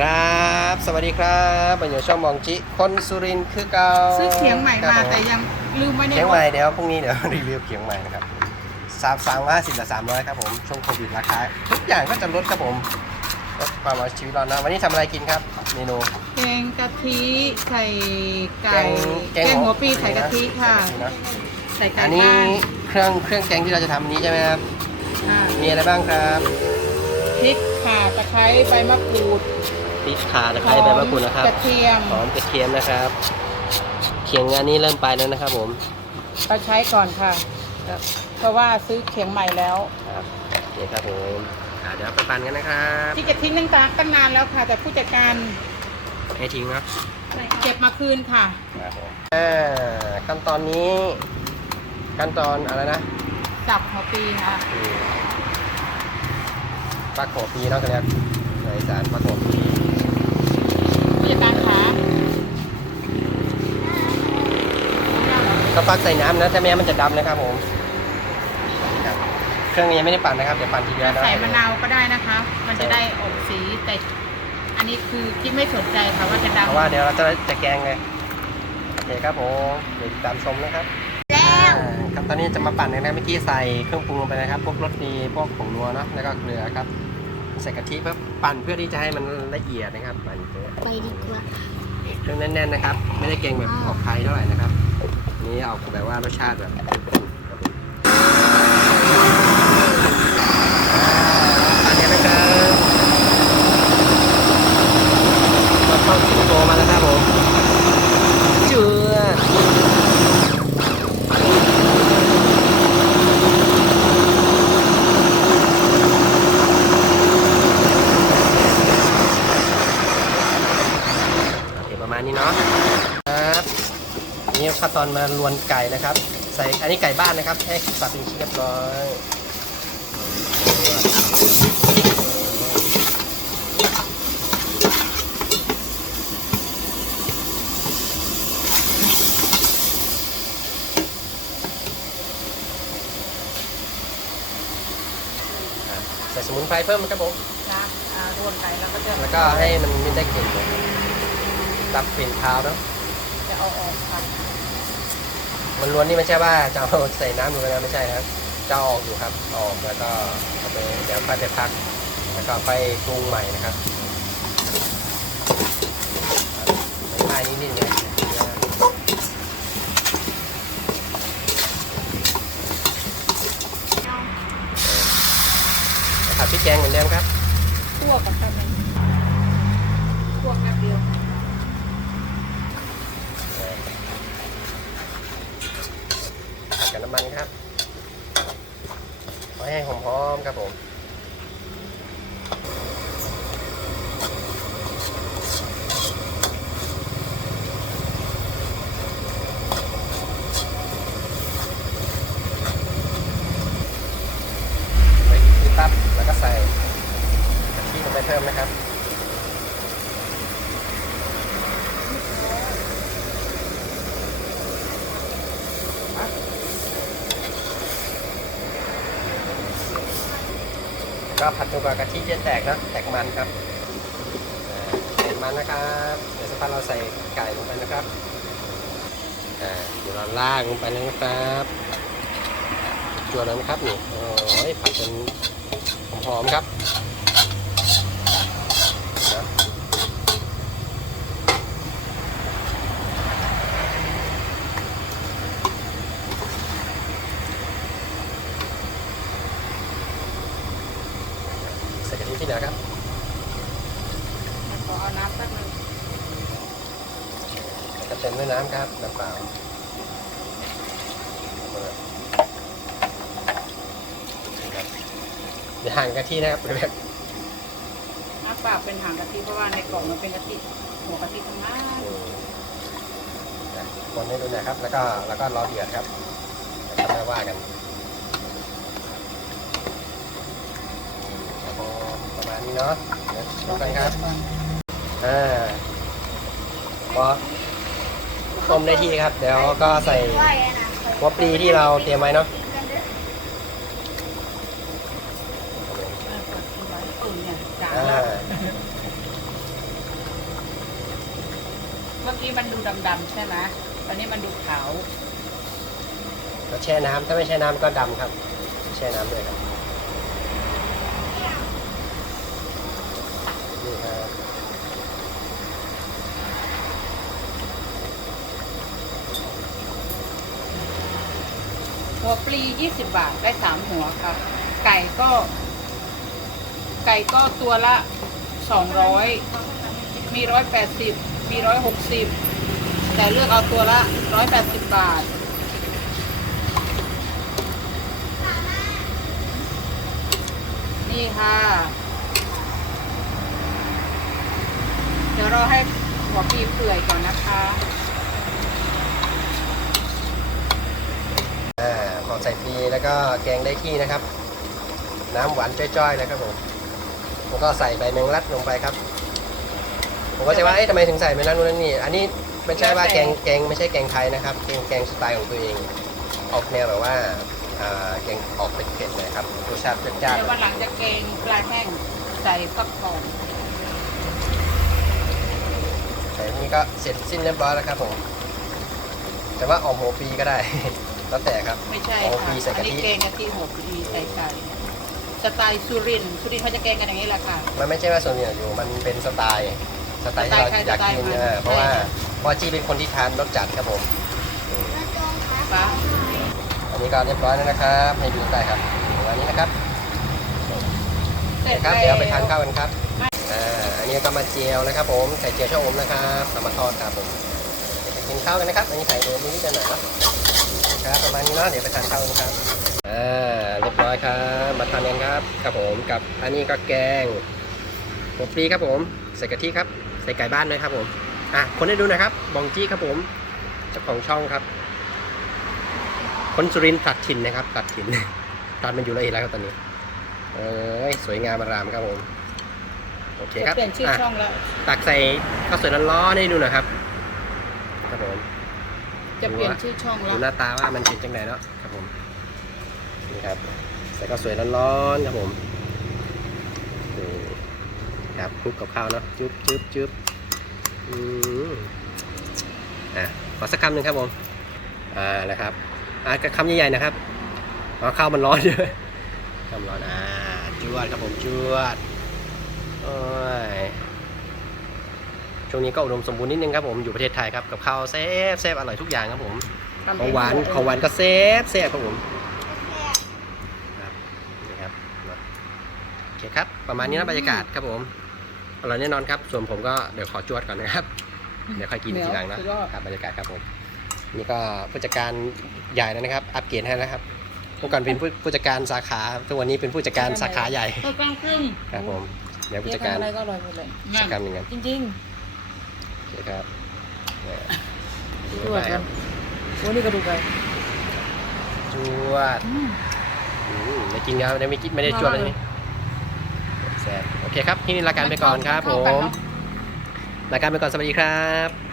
ครับ สวัสดีครับมาอยู่ช่องมองจิคนสุรินทร์คือเก่าซื้อเขียงใหม่ครับมาผแต่ยังลืมไว้ในเขียงรใหม่ถเดี๋ยวพรุ่งนี้เดี๋ยวรีวิวเขียงใหม่นะครับสามสามห้าสิบละสามร้อยครับผมช่วงโควิดราคาทุกอย่างก็จะลดครับผมลดความเอาชีวิตรอดนะวันนี้ทำอะไรกินครับเมนูแกงกะทิใส่ไก่แกงแกงหัวปีใส่กะทิค่ะใส่กทิเนอใส่ไก่อันนี้บ้านเครื่องเครื่องแกงที่เราจะทำนี้ใช่ไหมครับอ่ามีอะไรบ้างครับพริกข่าตะไคร้ใบมะกรูด พริกข่าตะไคร้ใบมะกรูดนะครับกระเทียมหอมกระเทียมนะครับเขียงอันนี้เริ่มไปแล้วนะครับผมเราใช้ก่อนค่ะ เพราะว่าซื้อเขียงใหม่แล้วครับโอเคครับผมอ่าเดี๋ยวไปปั่นกันนะครับที่จะทิ้งตั้งตาตั้งนานแล้วค่ะ แต่ผู้จัดการให้ทิ้งเนาะเก็บมาคืนค่ะครับผมอ่าขั้นตอนนี้ขั้นตอนอะไรนะจับหัวปีค่ะอืมปักโขปีเนาะกันเรียกในอีสานปักโขปี ผู้จัดการขาก็ปักใส่น้ำนะถ้าไม่งั้นมันจะดำนะครับผมครับเครื่องนี้ยังไม่ได้ปั่นนะครับเดี๋ยวปั่นทีเดียวนะใส่มะนาวก็ได้นะคะ มันจะได้ออกสีแต่อันนี้คือที่ไม่สนใจค่ะว่าจะดำเพราะว่าเดี๋ยวเราจะจะแกงเลยโอเคครับผมเดี๋ยวติดตามชมนะครับแล้วอ่าครับตอนนี้จะมาปั่นกันนะเมื่อกี้ใส่เครื่องปรุงลงไปนะครับ พวกรสดีพวกผงนัวเนาะแล้วก็เกลือครับ ใส่กะทิเพื่อ ปั่นเพื่อที่จะให้มันละเอียดนะครับปั่นเพื่อไปดีกว่าเครื่องแน่นๆนะครับ ไม่ได้เก่งแบบออกไทยเท่าไหร่นะครับ นี่ออกแบบว่ารสชาติแบบปั่นกันนะครับเราเข้าสิงโตมาแล้วครับผมเจือ โอเคประมาณนี้เนาะครับนี่ขั้นต อนมาลวนไก่นะครับ ใส่อันนี้ไก่บ้านนะครับ ให้สับเป็นชิ้นเรียบร้อยใส่สมุนไพรเพิ่มนะครับผมนะอ่ารวนไปแล้วก็จะแล้วก็ให้มันไม่ได้กลิ่นเลยตับกลิ่นเท้าเนาะ จะเอาออกค่ะ มันล้วนนี่ไม่ใช่ว่าจะเอาใส่น้ำลงไปนะไม่ใช่นะครับจะออกอยู่ครับออกแล้วก็เอาไปเดี๋ยวค่อยไปพัก แล้วก็ไปปรุงใหม่นะครับไม่ไม้นิดนิดเนี่ยผัดพริกแกงเหมือนเดิมครับคั่วกับแป๊บนึงคั่วแป๊บเดียว ผัดกับ น้ำมันครับขอให้หอมๆครับผม ไปที่ตับแล้วก็ใส่กะทิลงไปเพิ่มนะครับ ก็ผัดจนกว่ากะทิจะแตกนะแตกมันครับแตกมันนะครับเดี๋ยวสักพักเราใส่ไก่ลงไปนะครับอ่าเดี๋ยวเราลากลงไปเลยนะครับจวนแล้วนะครับนี่โอ้ยผัดจนหอมๆครับนะใส่กะทิที่เหลือครับ ขอเอาน้ำแป๊บนึง จะเต็มด้วยน้ำครับน้ำเปล่าอย่าห่างกะทินะครับเรียกน้ำเปล่าเป็นหางกะทิเพราะว่าในกล่องมันเป็นกะทิหัวกะทิทั้งนั้นคนให้ดูหนะครับ แล้วก็แล้วก็รอเดือดครับแล้วก็มาว่ากันครับผมประมาณนี้เนาะเดี๋ยวดูกันครับอ่าพอ ต้มได้ที่ครับ เดี๋ยวก็ใส่วัวปีที่เราเตรียมไว้เนาะเมื่อกี้มันดูดำๆใช่ไหมตอนนี้มันดูขาว ก็แช่น้ำถ้าไม่แช่น้ำก็ดำครับ แช่น้ำเลยครับ หัวปลี20 บาทได้สามหัวค่ะ ไก่ก็ ไก่ก็ตัวละ 200 มี 180 มี 160 แต่เลือกเอาตัวละ 180 บาทนี่ค่ะ เดี๋ยวเราให้หัวปลีเปื่อยก่อนนะคะ อ่าพอ ใส่ฟรีแล้วก็แกงได้ที่นะครับ น้ำหวานจ้อยๆนะครับผมแล้วก็ใส่ใบแมงลัดลงไปครับ ผมก็จะว่าเอ๊ะทำไมถึงใส่แมงลัดนู่นนนนี่ อันนี้ไม่ใช่ว่าแกงแกงไม่ใช่แกงไทยนะครับ แกงแกงสไตล์ของตัวเอง ออกแนวแบบว่าอ่าแกงออกเผ็ดๆนะครับรสชาติจัดจ้านเดี๋ยววันหลังจะเกงปลาแห้งใส่ฟักทองแต่นี่ก็เสร็จสิ้นเรียบร้อยแล้วครับผม แต่ว่าออกโมปีก็ได้ แล้วแต่ครับไม่ใช่โอ้ค่ะปีใส่กะอันทินี้เกงกะทิหัวปลีใส่ไก่สไตล์สุรินทร์สุรินทร์เขาจะเกงกันอย่างนี้แหละค่ะ มันไม่ใช่ว่าส่วนใหญ่อยู่ มันเป็นสไตล์สไตล์ที่เราสไตล์ใครอยากกินสไตล์มัน เออเพราะว่าใช่เพราะว่าจีเป็นคนที่ทานรสจัดครับผมฟ้าอันนี้ก็เรียบร้อยแล้วนะครับ ให้ดูได้ครับอันนี้นะครับ เสร็จครับแล้วเดี๋ยวไปทานข้าวกันครับอ่าอันนี้ก็มาเจียวนะครับ ผมไข่เจียวชะอมนะครับสามาทอดครับผมเดี๋ยวไปกินข้าวกันนะครับ อันนี้ไข่รวมนิดๆหน่อยๆเนาะ ครับ ประมาณนี้เนาะเดี๋ยวไปทานข้าวกันครับอ่าเรียบร้อยครับมาทานกันครับครับผมกับอันนี้ก็แกงหัวปลีครับผม ใส่กะทิครับ ใส่ไก่บ้านไหมครับผมอะคนให้ดูหนะครับบองจี้ครับผมเจ้าของช่องครับ คนสุรินทร์ตัดถิ่นนะครับ ตัดถิ่นตัดมันอยู่ละเอียดแล้วครับตอนนี้ เอ้ยสวยงามอารามครับผมโอเคคจะรับเปลี่ยนชื่ออะช่องแล้ว ตักใส่ข้าวสวยร้อนๆให้ดูหน่อยครับครับผม จะเปลี่ยนชื่อช่องดูแล้วหน้าตาว่ามันเป็นจังไงเนาะครับผมนี่ครับใส่ข้าวสวยร้อนๆครับผมนี่ครับคลุกกับข้าวเนาะจุ๊บจุ๊บจุ๊บอืมอะขอสักคำหนึ่งครับผมอ่านะครับอะคำใหญ่ๆนะครับอ๋อข้าวมันร้อนเยอะข้าวมันร้อนอ่าจวดครับผมจวดโอ้ย ช่วงนี้ก็อุดมสมบูรณ์นิดนึงครับผมอยู่ประเทศไทยครับกับข้าวแซ่บแซ่บอร่อยทุกอย่างครับผมของหวานของหวานก็แซ่บแซ่บครับผมครับนี่ครับโอเคครับประมาณนี้นะบรรยากาศครับผมอร่อยแน่นอนครับ ส่วนผมก็เดี๋ยวขอจวดก่อนนะครับ เดี๋ยวค่อยกินทีหลังนะสุดยอดครับบรรยากาศครับผมนี่ก็ผู้จัดการใหญ่แล้วนะครับ อัปเกรดให้แล้วครับเมื่อก่อนเป็นผู้ผู้จัดการสาขาทุกวันนี้เป็นผู้จัดการสาขาใหญ่ก็กลางครึ่งครับผมเดี๋ยวผู้เจ๊จัดการทำอะไรก็อร่อยหมดเลยสักคำหนึ่งกันจริงโอเคครับเนี่ยจวดครับๆโอ้นี่ก็ดูไปจวดอืมไม่กินครับไม่กินไม่ได้จวดเลยนี่แซ่บโอเคครับที่นี่รายการไปก่อนครับผเข้ากันมเนอะรายการไปก่อนสวัสดีครับ